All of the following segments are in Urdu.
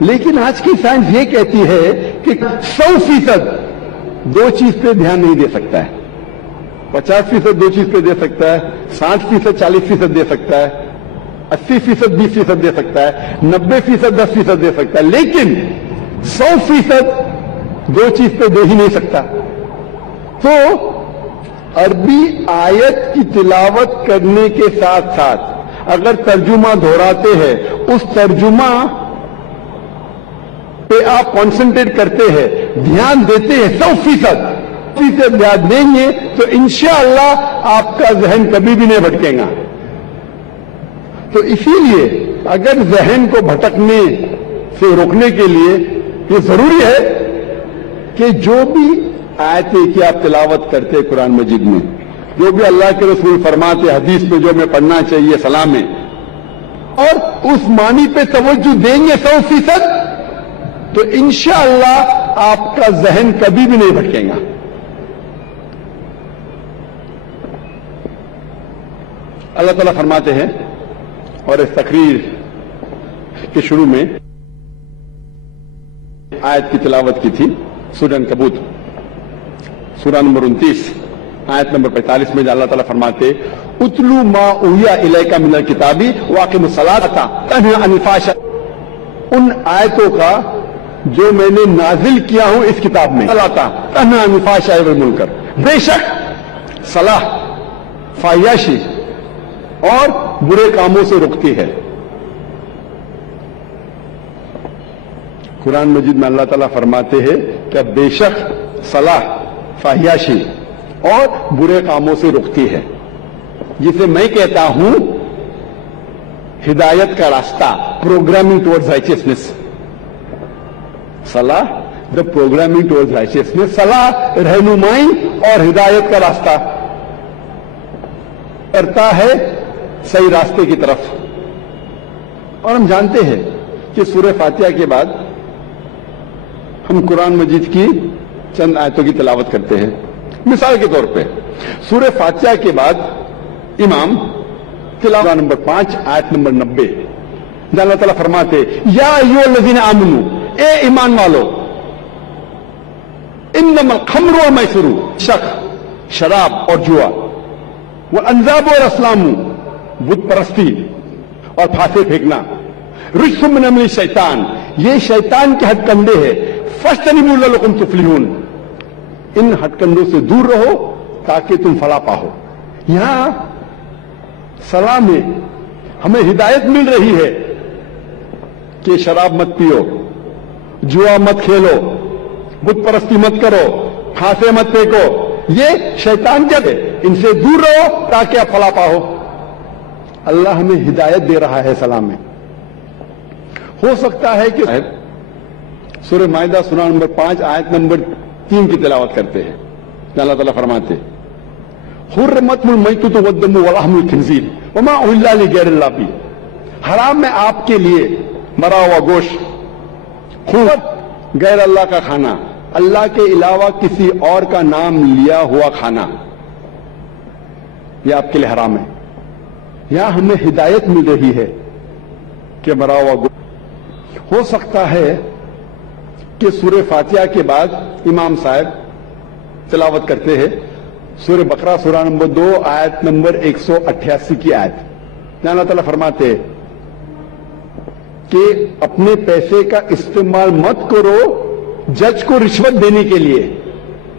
لیکن آج کی سائنس یہ کہتی ہے کہ 100% دو چیز پہ دھیان نہیں دے سکتا ہے. 50% دو چیز پہ دے سکتا ہے, 60% 40% دے سکتا ہے, 80% 20% دے سکتا ہے, 90% 10% دے سکتا ہے, لیکن 100% دو چیز پہ دے ہی نہیں سکتا. تو عربی آیت کی تلاوت کرنے کے ساتھ ساتھ اگر ترجمہ دہراتے ہیں, اس ترجمہ پہ آپ کانسنٹریٹ کرتے ہیں, دھیان دیتے ہیں 100%, سے دھیان دیں گے تو انشاءاللہ آپ کا ذہن کبھی بھی نہیں بھٹکے گا. تو اسی لیے اگر ذہن کو بھٹکنے سے روکنے کے لیے یہ ضروری ہے کہ جو بھی آیتیں کہ آپ تلاوت کرتے قرآن مجید میں, جو بھی اللہ کے رسول فرماتے حدیث میں جو ہمیں پڑھنا چاہیے سلام میں, اور اس معنی پہ توجہ دیں گے 100%, تو انشاءاللہ آپ کا ذہن کبھی بھی نہیں بھٹکے گا. اللہ تعالیٰ فرماتے ہیں, اور اس تقریر کے شروع میں آیت کی تلاوت کی تھی, سورہ عنکبوت سورہ نمبر 29 آیت نمبر 45 میں اللہ تعالیٰ فرماتے اتلو ما اوحی الیک من الکتاب واقم الصلاۃ تنہی عن الفحشاء, ان آیتوں کا جو میں نے نازل کیا ہوں اس کتاب میں, تنہی عن الفحشاء والمنکر, بے شک صلاح فحاشی اور برے کاموں سے روکتی ہے. قرآن مجید میں اللہ تعالیٰ فرماتے ہیں کہ بے شک صلاح فحاشی اور برے کاموں سے روکتی ہے, جسے میں کہتا ہوں ہدایت کا راستہ, پروگرامنگ ٹورڈز رائچیسنس. صلاح دا پروگرامنگ ٹورڈز رائچیسنس, صلاح رہنمائی اور ہدایت کا راستہ کرتا ہے صحیح راستے کی طرف. اور ہم جانتے ہیں کہ سورہ فاتحہ کے بعد ہم قرآن مجید کی چند آیتوں کی تلاوت کرتے ہیں. مثال کے طور پہ سورہ فاتحہ کے بعد امام تلاوت نمبر 5 آیت نمبر 90 جہاں اللہ تعالیٰ فرماتے یا ایھا الذین آمنو, اے ایمان والو, انما الخمر والمیسر, شک شراب اور جوا, والانصاب والازلام, بت پرستی اور پھانسے پھینکنا, رجس من عمل الشیطان, یہ شیطان کے ہتھ کنڈے ہیں, فاجتنبوہ لعلکم تفلحون, ان ہتھ کنڈوں سے دور رہو تاکہ تم فلاح پاؤ. یہاں صلاح میں ہمیں ہدایت مل رہی ہے کہ شراب مت پیو, جوا مت کھیلو, بت پرستی مت کرو, پھانسے مت پھینکو, یہ شیطان کے ہے, ان سے دور رہو تاکہ آپ فلاح پاؤ. اللہ ہمیں ہدایت دے رہا ہے صلاح میں. ہو سکتا ہے کہ سورہ مائدہ سورہ نمبر 5 آیت نمبر 3 کی تلاوت کرتے ہیں, اللہ تعالیٰ فرماتے حرمت المیتۃ والدم ولحم الخنزیر وما اہل لغیر اللہ بہ, حرام ہے آپ کے لیے مرا ہوا گوشت, خون, غیر اللہ کا کھانا, اللہ کے علاوہ کسی اور کا نام لیا ہوا کھانا, یہ آپ کے لیے حرام ہے. یہاں ہمیں ہدایت مل رہی ہے کہ مرا ہوا گوشت. ہو سکتا ہے کہ سورہ فاتحہ کے بعد امام صاحب تلاوت کرتے ہیں سورہ بقرہ سورہ نمبر 2 آیت نمبر 188 کی آیت, جہاں اللہ تعالیٰ فرماتے کہ اپنے پیسے کا استعمال مت کرو جج کو رشوت دینے کے لیے,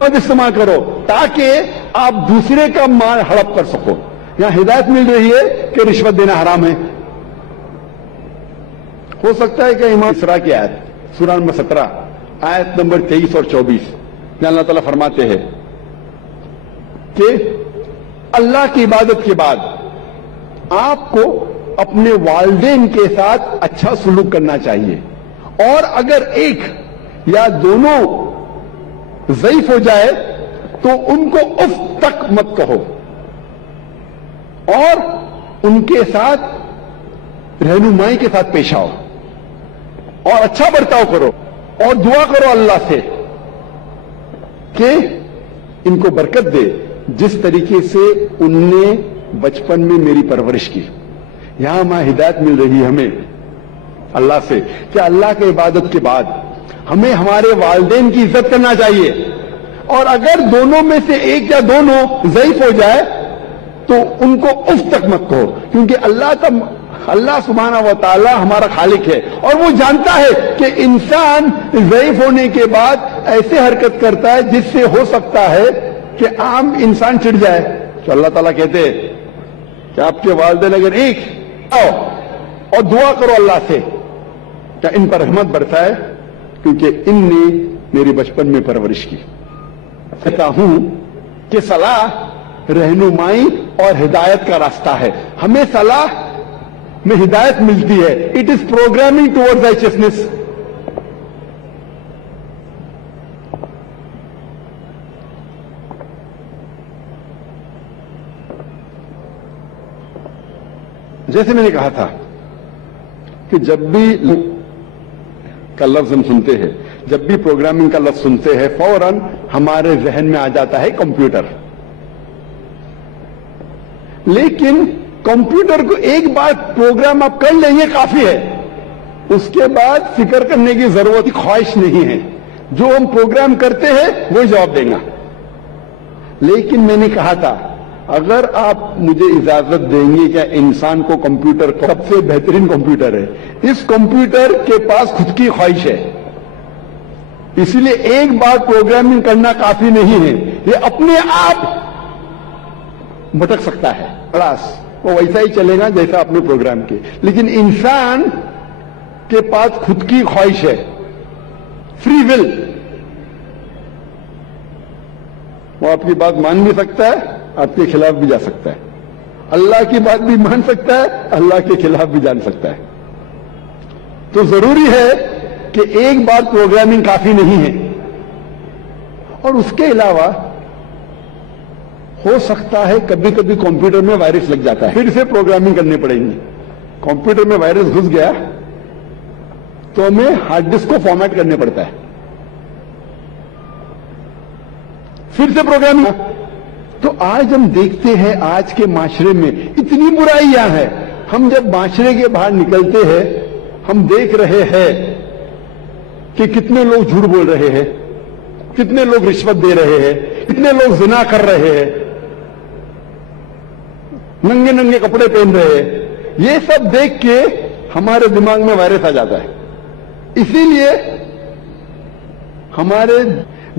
مت استعمال کرو تاکہ آپ دوسرے کا مال ہڑپ کر سکو. یہاں ہدایت مل رہی ہے کہ رشوت دینا حرام ہے. ہو سکتا ہے کہ امام اسراء کی آیت سورہ نمبر 17 آیت نمبر 23 اور 24 جہاں اللہ تعالیٰ فرماتے ہیں کہ اللہ کی عبادت کے بعد آپ کو اپنے والدین کے ساتھ اچھا سلوک کرنا چاہیے, اور اگر ایک یا دونوں ضعیف ہو جائے تو ان کو اف تک مت کہو, اور ان کے ساتھ رہنمائی کے ساتھ پیش آؤ, اور اچھا برتاؤ کرو, اور دعا کرو اللہ سے کہ ان کو برکت دے جس طریقے سے ان نے بچپن میں میری پرورش کی. یہاں ہمیں ہدایت مل رہی ہے ہمیں اللہ سے کہ اللہ کی عبادت کے بعد ہمیں ہمارے والدین کی عزت کرنا چاہیے، اور اگر دونوں میں سے ایک یا دونوں ضعیف ہو جائے تو ان کو اف تک مت کہو، کیونکہ اللہ سبحانہ و تعالی ہمارا خالق ہے، اور وہ جانتا ہے کہ انسان ضعیف ہونے کے بعد ایسے حرکت کرتا ہے جس سے ہو سکتا ہے کہ عام انسان چڑ جائے۔ تو اللہ تعالیٰ کہتے ہیں کہ آپ کے والدین اگر ایک آؤ اور دعا کرو اللہ سے کہ ان پر رحمت برسائے، کیونکہ ان نے میری بچپن میں پرورش کی۔ کہتا ہوں کہ صلاح رہنمائی اور ہدایت کا راستہ ہے، ہمیں صلاح میں ہدایت ملتی ہے، اٹ از پروگرامنگ ٹوورڈ رائچسنس۔ جیسے میں نے کہا تھا کہ جب بھی کا لفظ ہم سنتے ہیں، جب بھی پروگرامنگ کا لفظ سنتے ہیں، فوراً ہمارے ذہن میں آ جاتا ہے کمپیوٹر۔ لیکن کمپیوٹر کو ایک بار پروگرام آپ کر لیں گے کافی ہے، اس کے بعد فکر کرنے کی ضرورت کی خواہش نہیں ہے، جو ہم پروگرام کرتے ہیں وہی جواب دیں گا۔ لیکن میں نے کہا تھا اگر آپ مجھے اجازت دیں گے کہ انسان کو کمپیوٹر سب سے بہترین کمپیوٹر ہے، اس کمپیوٹر کے پاس خود کی خواہش ہے، اسی لیے ایک بار پروگرامنگ کرنا کافی نہیں ہے، یہ اپنے آپ بھٹک سکتا ہے، خلاص وہ ویسا ہی چلے گا جیسا آپ نے پروگرام کیا۔ لیکن انسان کے پاس خود کی خواہش ہے، فری ول، وہ آپ کی بات مان بھی سکتا ہے، آپ کے خلاف بھی جا سکتا ہے، اللہ کی بات بھی مان سکتا ہے، اللہ کے خلاف بھی جان سکتا ہے۔ تو ضروری ہے کہ ایک بار پروگرامنگ کافی نہیں ہے، اور اس کے علاوہ ہو سکتا ہے کبھی کبھی کمپیوٹر میں وائرس لگ جاتا ہے، پھر سے پروگرامنگ کرنی پڑے گی۔ کمپیوٹر میں وائرس گھس گیا تو ہمیں ہارڈ ڈسک کو فارمیٹ کرنے پڑتا ہے، پھر سے پروگرامنگ۔ تو آج ہم دیکھتے ہیں آج کے معاشرے میں اتنی برائیاں ہیں، ہم جب معاشرے کے باہر نکلتے ہیں ہم دیکھ رہے ہیں کہ کتنے لوگ جھوٹ بول رہے ہیں، کتنے لوگ رشوت دے رہے ہیں، کتنے لوگ زنا کر رہے ہیں، ننگے ننگے کپڑے پہن رہے ہیں۔ یہ سب دیکھ کے ہمارے دماغ میں وائرس آ جاتا ہے۔ اسی لیے ہمارے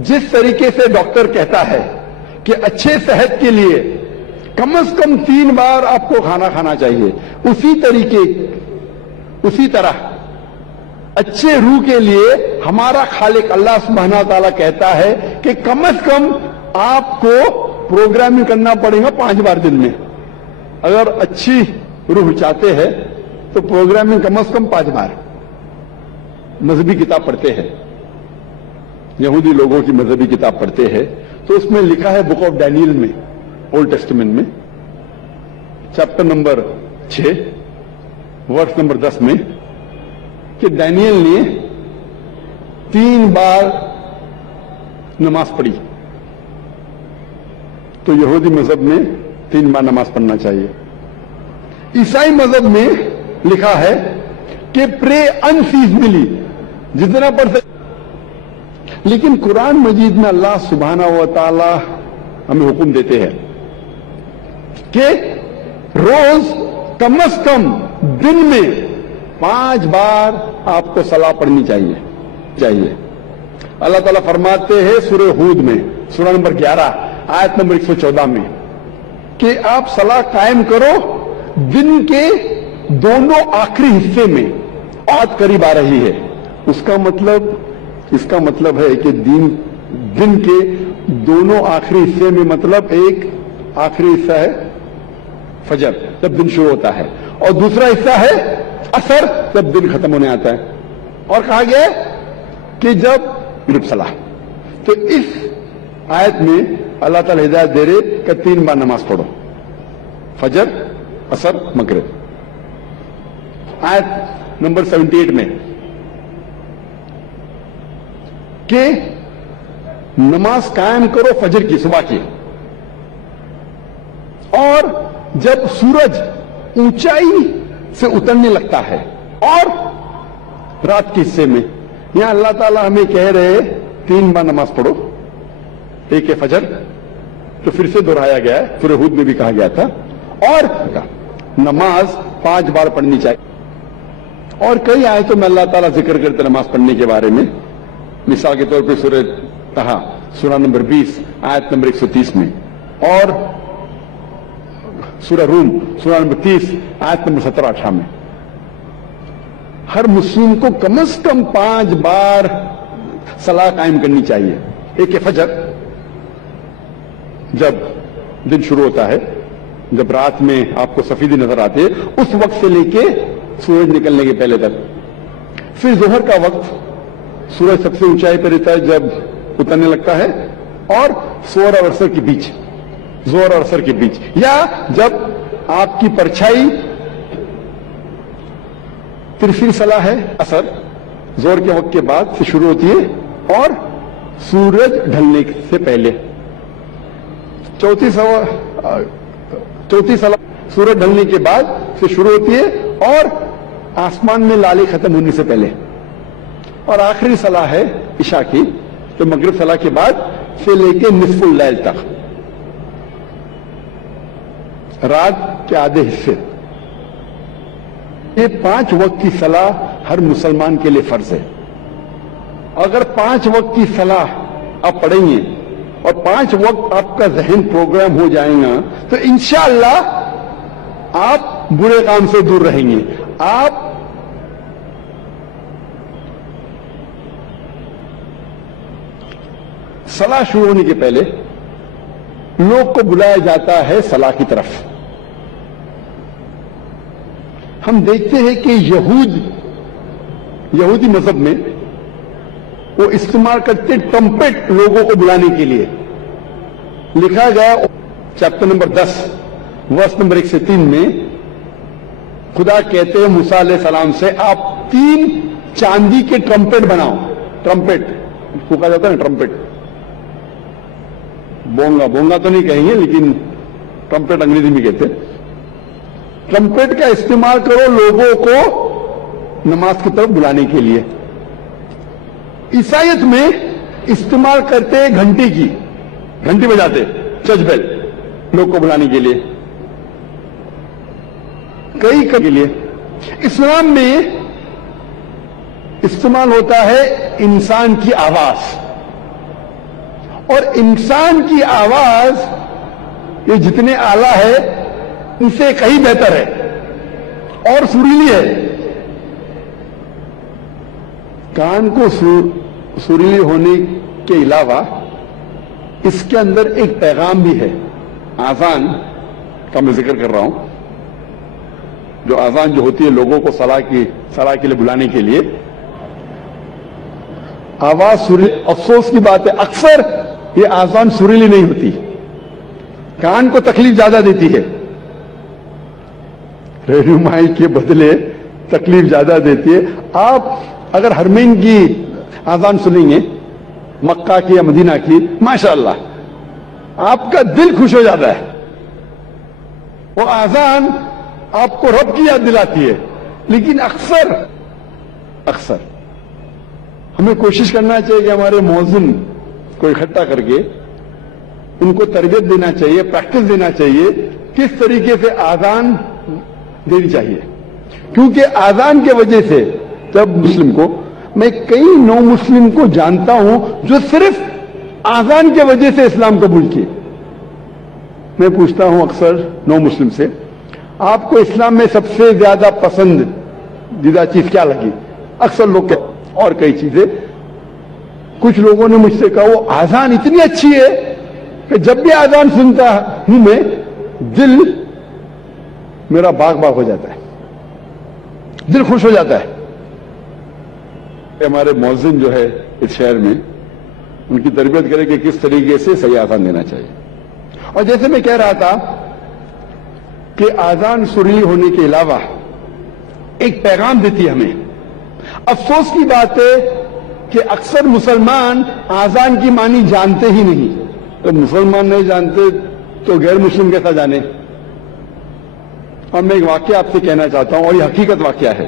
جس طریقے سے ڈاکٹر کہتا ہے کہ اچھے صحت کے لیے کم از کم 3 بار آپ کو کھانا کھانا چاہیے، اسی طرح اچھے روح کے لیے ہمارا خالق اللہ سبحانہ تعالیٰ کہتا ہے کہ کم از کم آپ کو پروگرامنگ کرنا پڑے گا 5 بار دن میں۔ اگر اچھی روح چاہتے ہیں تو پروگرامنگ کم از کم 5 بار۔ مذہبی کتاب پڑھتے ہیں، یہودی لوگوں کی مذہبی کتاب پڑھتے ہیں تو اس میں لکھا ہے بک آف ڈینیل میں، اولڈ ٹیسٹمنٹ میں، چیپٹر نمبر 6 ورس نمبر 10 میں، کہ ڈینیل نے 3 بار نماز پڑھی۔ تو یہودی مذہب میں 3 بار نماز پڑھنا چاہیے۔ عیسائی مذہب میں لکھا ہے کہ پرے انسیزنلی، جتنا پڑھ سکتے۔ لیکن قرآن مجید میں اللہ سبحانہ و تعالی ہمیں حکم دیتے ہیں کہ روز کم از کم دن میں 5 بار آپ کو صلاح پڑھنی چاہیے۔ اللہ تعالیٰ فرماتے ہیں سورہ ہود میں، سورہ نمبر 11 آیت نمبر 114 میں، کہ آپ صلاح قائم کرو دن کے دونوں آخری حصے میں، آج قریب آ رہی ہے۔ اس کا مطلب ہے کہ دن کے دونوں آخری حصے میں، مطلب ایک آخری حصہ ہے فجر جب دن شروع ہوتا ہے، اور دوسرا حصہ ہے عصر جب دن ختم ہونے آتا ہے، اور کہا گیا ہے کہ جب صلاح۔ تو اس آیت میں اللہ تعالی ہدایت دے رہے کہ 3 بار نماز پڑھو، فجر، عصر، مغرب۔ آیت نمبر 78 میں کہ نماز قائم کرو فجر کی، صبح کی، اور جب سورج اونچائی سے اترنے لگتا ہے اور رات کے حصے میں یہاں اللہ تعالیٰ ہمیں کہہ رہے 3 بار نماز پڑھو. ایک ہے فجر تو پھر سے دہرایا گیا ہے, سورہ ہود میں بھی کہا گیا تھا, اور نماز 5 بار پڑھنی چاہیے. اور کئی آیتوں میں اللہ تعالیٰ ذکر کرتے نماز پڑھنے کے بارے میں. مثال کے طور پہ سورہ طہ سورہ نمبر 20 آیت نمبر 130 میں, اور سورہ روم سورہ نمبر 30 آیت نمبر 17-18 میں. ہر مسلم کو کم از کم 5 بار صلاح قائم کرنی چاہیے. ایک ہے فجر, جب دن شروع ہوتا ہے, جب رات میں آپ کو سفیدی نظر آتی ہے, اس وقت سے لے کے سورج نکلنے کے پہلے تک. پھر ظہر کا وقت, سورج سب سے اونچائی پہ رہتا ہے جب اترنے لگتا ہے, اور ظہر اور عصر کے بیچ, ظہر اور عصر کے بیچ, یا جب آپ کی پرچھائی. تیسری صلاح ہے عصر, ظہر کے وقت کے بعد سے شروع ہوتی ہے اور سورج ڈھلنے سے پہلے. چوتھی صلاح سورج ڈھلنے کے بعد سے شروع ہوتی ہے اور آسمان میں لالی ختم ہونے سے پہلے. اور آخری صلاح ہے عشاء کی, تو مغرب صلاح کے بعد سے لے کے نصف اللیل تک, رات کے آدھے حصے. یہ 5 وقت کی صلاح ہر مسلمان کے لیے فرض ہے. اگر 5 وقت کی صلاح آپ پڑھیں گے اور 5 وقت آپ کا ذہن پروگرام ہو جائے گا, تو انشاءاللہ آپ برے کام سے دور رہیں گے. آپ صلاح شروع ہونے کے پہلے لوگ کو بلایا جاتا ہے صلاح کی طرف. ہم دیکھتے ہیں کہ یہودی مذہب میں وہ استعمال کرتے ٹرمپٹ لوگوں کو بلانے کے لیے. لکھا گیا چیپٹر نمبر 10 ورس نمبر 1 سے 3 میں, خدا کہتے ہیں موسیٰ علیہ السلام سے, آپ 3 چاندی کے ٹرمپٹ بناؤ. ٹرمپٹ کو کہا جاتا ہے نا, ٹرمپٹ. بونگا تو نہیں کہیں گے, لیکن ٹرمپٹ انگریزی میں کہتے ہیں. ٹرمپٹ کا استعمال کرو لوگوں کو نماز کی طرف بلانے کے لیے. عیسائیت میں استعمال کرتے گھنٹی کی, گھنٹی بجاتے, چرچ بیل, لوگ کو بلانے کے لیے, کئی کے لیے. اسلام میں استعمال ہوتا ہے انسان کی آواز, اور انسان کی آواز یہ جتنے اعلیٰ ہے ان سے کہیں بہتر ہے اور سریلی ہے. کان کو سریلی ہونے کے علاوہ اس کے اندر ایک پیغام بھی ہے. آذان کا میں ذکر کر رہا ہوں, جو آذان جو ہوتی ہے لوگوں کو صلاح کے لیے بلانے کے لیے. آواز سریلی, افسوس کی بات ہے اکثر یہ آذان سریلی نہیں ہوتی, کان کو تکلیف زیادہ دیتی ہے. رہنمائی کے بدلے تکلیف زیادہ دیتی ہے. آپ اگر حرمین کی آذان سنیں گے, مکہ کی یا مدینہ کی, ماشاءاللہ آپ کا دل خوش ہو جاتا ہے. وہ آذان آپ کو رب کی یاد دلاتی ہے. لیکن اکثر ہمیں کوشش کرنا چاہیے کہ ہمارے مؤذن کو اکٹھا کر کے ان کو تربیت دینا چاہیے, پریکٹس دینا چاہیے کس طریقے سے آذان دینی چاہیے. کیونکہ آذان کی وجہ سے جب مسلم کو, میں کئی نو مسلم کو جانتا ہوں جو صرف آذان کی وجہ سے اسلام قبول کیے. میں پوچھتا ہوں اکثر نو مسلم سے, آپ کو اسلام میں سب سے زیادہ پسندیدہ چیز کیا لگی؟ اکثر لوگ کہتے, اور کئی چیزیں. کچھ لوگوں نے مجھ سے کہا وہ آذان اتنی اچھی ہے کہ جب بھی آذان سنتا ہوں میں, دل میرا باغ ہو جاتا ہے, دل خوش ہو جاتا ہے. ہمارے مؤذن جو ہے اس شہر میں, ان کی تربیت کرے کہ کس طریقے سے صحیح آذان دینا چاہیے. اور جیسے میں کہہ رہا تھا کہ آذان سریلی ہونے کے علاوہ ایک پیغام دیتی ہے ہمیں. افسوس کی بات ہے کہ اکثر مسلمان آذان کی معنی جانتے ہی نہیں. جب مسلمان نہیں جانتے تو غیر مسلم کیسا جانے. اور میں ایک واقعہ آپ سے کہنا چاہتا ہوں, اور یہ حقیقت واقعہ ہے.